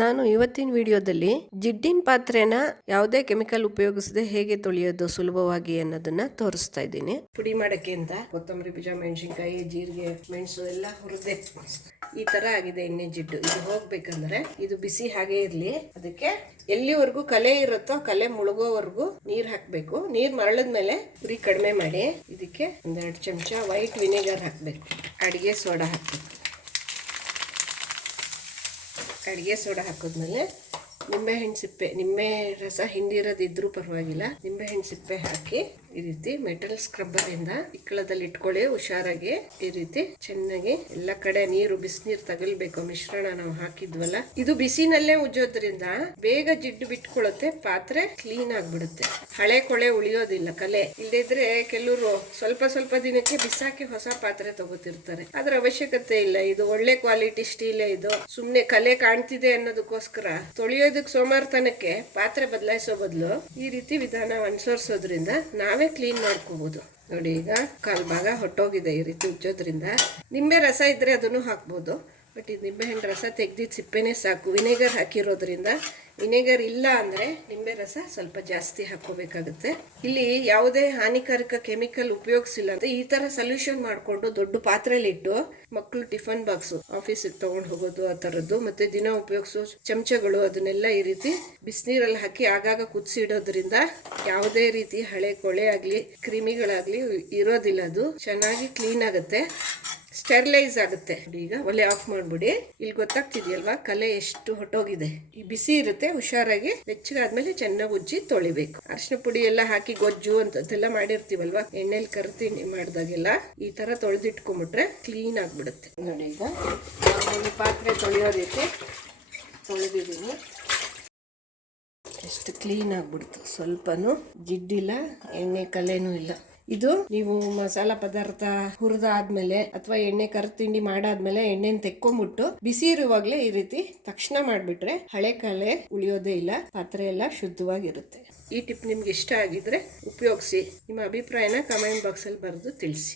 ನಾನು ಇವತ್ತಿನ ವಿಡಿಯೋದಲ್ಲಿ ಜಿಡ್ಡಿನ ಪಾತ್ರೆನ ಯಾವುದೇ ಕೆಮಿಕಲ್ ಉಪಯೋಗಿಸದೆ ಹೇಗೆ ತೊಳೆಯೋದು ಸುಲಭವಾಗಿ ಅನ್ನೋದನ್ನ ತೋರಿಸ್ತಾ ಇದ್ದೀನಿ. ಪುಡಿ ಮಾಡಕ್ಕೆ ಅಂತ ಕೊತ್ತಂಬರಿ ಬೀಜ, ಮೆಣಸಿನಕಾಯಿ, ಜೀರಿಗೆ, ಮೆಣಸು ಎಲ್ಲ ಹುರಿದೆ ಈ ತರ ಆಗಿದೆ ಎಣ್ಣೆ ಜಿಡ್ಡು. ಇದು ಹೋಗ್ಬೇಕಂದ್ರೆ ಇದು ಬಿಸಿ ಹಾಗೆ ಇರ್ಲಿ. ಅದಕ್ಕೆ ಎಲ್ಲಿವರೆಗೂ ಕಲೆ ಇರುತ್ತೋ ಕಲೆ ಮುಳುಗೋವರೆಗೂ ನೀರ್ ಹಾಕ್ಬೇಕು. ನೀರ್ ಮರಳದ್ಮೇಲೆ ಉರಿ ಕಡಿಮೆ ಮಾಡಿ ಇದಕ್ಕೆ 1-2 ಚಮಚ ವೈಟ್ ವಿನೆಗರ್ ಹಾಕ್ಬೇಕು. ಅಡಿಗೆ ಸೋಡಾ ಹಾಕ್ಬೇಕು. ಅಡಿಗೆ ಸೋಡಾ ಹಾಕಿದ್ಮೇಲೆ ನಿಂಬೆಹಣ್ಣು ಸಿಪ್ಪೆ, ನಿಂಬೆ ರಸ ಹಿಂಡಿರೋದಿದ್ರೂ ಪರವಾಗಿಲ್ಲ, ನಿಂಬೆಹಣ್ಣು ಸಿಪ್ಪೆ ಹಾಕಿ ಈ ರೀತಿ ಮೆಟಲ್ ಸ್ಕ್ರಬ್ಬರ್ ಇಂದ ಇಕ್ಕಳದಲ್ಲಿ ಇಟ್ಕೊಳ್ಳಿ. ಹುಷಾರಾಗಿ ಈ ರೀತಿ ಚೆನ್ನಾಗಿ ಎಲ್ಲ ಕಡೆ ನೀರು, ಬಿಸಿನೀರು ತಗಲ್ಬೇಕು. ಮಿಶ್ರಣ ನಾವು ಹಾಕಿದ್ವಲ್ಲ, ಇದು ಬಿಸಿನಲ್ಲೇ ಉಜ್ಜೋದ್ರಿಂದ ಬೇಗ ಜಿಡ್ಡು ಬಿಟ್ಕೊಳ್ಳುತ್ತೆ, ಪಾತ್ರೆ ಕ್ಲೀನ್ ಆಗ್ಬಿಡುತ್ತೆ, ಹಳೆ ಕೊಳೆ ಉಳಿಯೋದಿಲ್ಲ. ಕಲೆ ಇಲ್ಲದಿದ್ರೆ ಕೆಲವರು ಸ್ವಲ್ಪ ದಿನಕ್ಕೆ ಬಿಸಾಕಿ ಹೊಸ ಪಾತ್ರೆ ತಗೋತಿರ್ತಾರೆ. ಅದ್ರ ಅವಶ್ಯಕತೆ ಇಲ್ಲ. ಇದು ಒಳ್ಳೆ ಕ್ವಾಲಿಟಿ ಸ್ಟೀಲೇ. ಇದು ಸುಮ್ನೆ ಕಲೆ ಕಾಣ್ತಿದೆ ಅನ್ನೋದಕ್ಕೋಸ್ಕರ ತೊಳೆಯೋದಕ್ಕೆ ಸೋಮಾರ್ತನಕ್ಕೆ ಪಾತ್ರೆ ಬದಲಾಯಿಸೋ ಬದಲು ಈ ರೀತಿ ವಿಧಾನ ಅನುಸರಿಸೋದ್ರಿಂದ ನಾವೇ ಕ್ಲೀನ್ ಮಾಡ್ಕೋಬಹುದು. ನೋಡಿ, ಈಗ ಕಾಲ್ ಭಾಗ ಹೊಟ್ಟೋಗಿದೆ. ಈ ರೀತಿ ಉಜ್ಜೋದ್ರಿಂದ ನಿಂಬೆ ರಸ ಇದ್ರೆ ಅದನ್ನು ಹಾಕ್ಬೋದು, ಬಟ್ ಇದು ನಿಂಬೆಹಣ್ಣು ರಸ ತೆಗ್ದಿದ್ದು ಸಿಪ್ಪೆನೇ ಸಾಕು. ವಿನೆಗರ್ ಹಾಕಿರೋದ್ರಿಂದ, ವಿನೆಗರ್ ಇಲ್ಲ ಅಂದರೆ ನಿಂಬೆ ರಸ ಸ್ವಲ್ಪ ಜಾಸ್ತಿ ಹಾಕೋಬೇಕಾಗುತ್ತೆ. ಇಲ್ಲಿ ಯಾವುದೇ ಹಾನಿಕಾರಕ ಕೆಮಿಕಲ್ ಉಪಯೋಗಿಸಿಲ್ಲ ಅಂತ ಈ ಥರ ಸೊಲ್ಯೂಷನ್ ಮಾಡಿಕೊಂಡು ದೊಡ್ಡ ಪಾತ್ರೆಲಿಟ್ಟು ಮಕ್ಕಳು ಟಿಫನ್ ಬಾಕ್ಸು ಆಫೀಸಿಗೆ ತೊಗೊಂಡು ಹೋಗೋದು ಆ ಥರದ್ದು, ಮತ್ತು ದಿನ ಉಪಯೋಗಿಸೋ ಚಮಚಗಳು, ಅದನ್ನೆಲ್ಲ ಈ ರೀತಿ ಬಿಸಿನೀರಲ್ಲಿ ಹಾಕಿ ಆಗಾಗ ಕುದಿಸಿಡೋದ್ರಿಂದ ಯಾವುದೇ ರೀತಿ ಹಳೆ ಕೊಳೆ ಆಗಲಿ ಕ್ರಿಮಿಗಳಾಗಲಿ ಇರೋದಿಲ್ಲ. ಅದು ಚೆನ್ನಾಗಿ ಕ್ಲೀನ್ ಆಗುತ್ತೆ, ಸ್ಟೆರಿಲೈಸ್ ಆಗುತ್ತೆ. ಈಗ ಒಲೆ ಆಫ್ ಮಾಡ್ಬಿಡಿ. ಇಲ್ಲಿ ಗೊತ್ತಾಗ್ತಿದೆಯಲ್ವಾ ಕಲೆ ಎಷ್ಟು ಹೊಟ್ಟೋಗಿದೆ. ಈ ಬಿಸಿ ಇರುತ್ತೆ, ಹುಷಾರಾಗಿ ಬೆಚ್ಚಗಾದ್ಮೇಲೆ ಚೆನ್ನಾಗಿ ಉಜ್ಜಿ ತೊಳಿಬೇಕು. ಅರಿಶಿನ ಪುಡಿ ಎಲ್ಲ ಹಾಕಿ ಗೊಜ್ಜು ಅಂತದೆಲ್ಲ ಮಾಡಿರ್ತೀವಲ್ವಾ, ಎಣ್ಣೆಲಿ ಕರ್ತೀನಿ ಮಾಡಿದಾಗೆಲ್ಲ ಈ ತರ ತೊಳೆದಿಟ್ಕೊಂಡ್ಬಿಟ್ರೆ ಕ್ಲೀನ್ ಆಗ್ಬಿಡುತ್ತೆ. ನೋಡಿ, ಈಗ ಈ ಪಾತ್ರೆ ತೊಳೆಯೋ ರೀತಿ ತೊಳೆದಿದ್ದೀನಿ. ಎಷ್ಟು ಕ್ಲೀನ್ ಆಗ್ಬಿಡ್ತು, ಸ್ವಲ್ಪನೂ ಜಿಡ್ಡಿಲ್ಲ, ಎಣ್ಣೆ ಕಲೆನೂ ಇಲ್ಲ. ಇದು ನೀವು ಮಸಾಲ ಪದಾರ್ಥ ಹುರಿದಾದ್ಮೇಲೆ ಅಥವಾ ಎಣ್ಣೆ ತಿಂಡಿ ಮಾಡಾದ್ಮೇಲೆ ಎಣ್ಣೆನ ತೆಕ್ಕೊಂಬಿಟ್ಟು ಬಿಸಿ ಇರುವಾಗಲೇ ಈ ರೀತಿ ತಕ್ಷಣ ಮಾಡಿಬಿಟ್ರೆ ಹಳೆ ಕಲೆ ಉಳಿಯೋದೇ ಇಲ್ಲ, ಪಾತ್ರೆ ಎಲ್ಲ ಶುದ್ಧವಾಗಿರುತ್ತೆ. ಈ ಟಿಪ್ ನಿಮ್ಗೆ ಇಷ್ಟ ಆಗಿದ್ರೆ ಉಪಯೋಗಿಸಿ. ನಿಮ್ಮ ಅಭಿಪ್ರಾಯನ ಕಮೆಂಟ್ ಬಾಕ್ಸಲ್ಲಿ ಬರೆದು ತಿಳಿಸಿ.